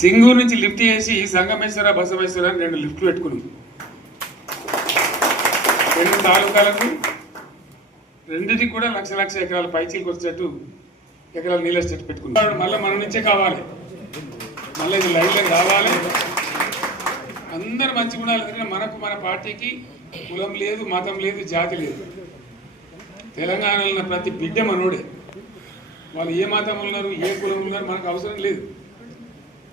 సింగూరు నుంచి లిఫ్ట్ చేసి సంగమేశ్వర బసవేశ్వర అని రెండు లిఫ్ట్లు పెట్టుకున్నాం. రెండు తాలూకాలకు రెండింటికి కూడా లక్ష లక్ష ఎకరాల పైచీలకు వచ్చేటట్టు ఎకరాల నీళ్ళ స్టేట్ పెట్టుకున్నాం. మళ్ళీ మన నుంచే కావాలి. మళ్ళీ ఇది లైన్లో రావాలి. అందరు మంచి గుణాలు ఎందుకంటే మనకు మన పార్టీకి కులం లేదు మతం లేదు జాతి లేదు. తెలంగాణలో ప్రతి బిడ్డ మనోడే. వాళ్ళు ఏ మతం ఉన్నారు ఏ కులం ఉన్నారు మనకు అవసరం లేదు.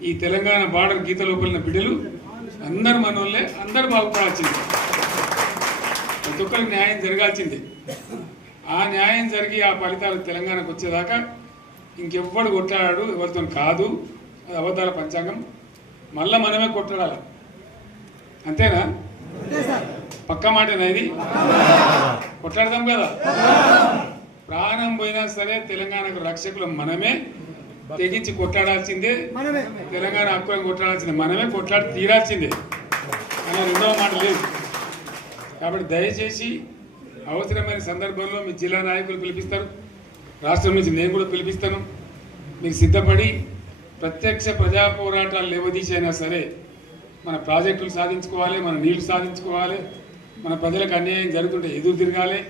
ఈ తెలంగాణ బార్డర్ గీత లోపలిన బిడ్డలు అందరు మనోళ్ళే అందరు బాగుపడాల్సిందే. ప్రతి ఒక్కరికి న్యాయం జరగాల్సిందే. ఆ న్యాయం జరిగి ఆ ఫలితాలు తెలంగాణకు వచ్చేదాకా ఇంకెవ్వడు కొట్లాడాడు ఎవరితో కాదు. అది అబద్ధాల పంచాంగం. మళ్ళా మనమే కొట్లాడాలి? అంతేనా? పక్క మాటేనా ఇది? కొట్లాడదాం కదా. ప్రాణం పోయినా సరే తెలంగాణకు రక్షకులు మనమే. తెగించి కొట్లాడాల్సిందే. తెలంగాణ హక్కులను కొట్లాడాల్సిందే. మనమే కొట్లాడి తీరాల్సిందే. అనే రెండవ మాట లేదు. కాబట్టి దయచేసి అవసరమైన సందర్భంలో మీ జిల్లా నాయకులు పిలిపిస్తారు. రాష్ట్రం నుంచి నేను కూడా పిలిపిస్తాను. మీకు సిద్ధపడి ప్రత్యక్ష ప్రజా పోరాటాలు లేవదీసైనా సరే మన ప్రాజెక్టులు సాధించుకోవాలి మన నీళ్ళు సాధించుకోవాలి మన ప్రజలకు అన్యాయం జరుగుతుంటే ఎదురు తిరగాలి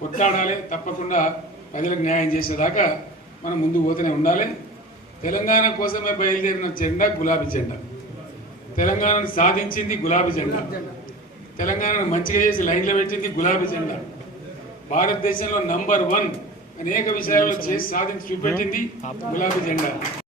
కొట్లాడాలి తప్పకుండా ప్రజలకు న్యాయం చేసేదాకా మనం ముందు పోతూనే ఉండాలి. తెలంగాణ కోసమే బయలుదేరిన జెండా గులాబీ జెండా తెలంగాణను సాధించింది గులాబీ జెండా తెలంగాణను మంచిగా చేసి లైన్లో పెట్టింది గులాబీ జెండా భారతదేశంలో నంబర్ వన్ అనేక విషయాల్లో చేసి సాధించి చూపెట్టింది గులాబీ జెండా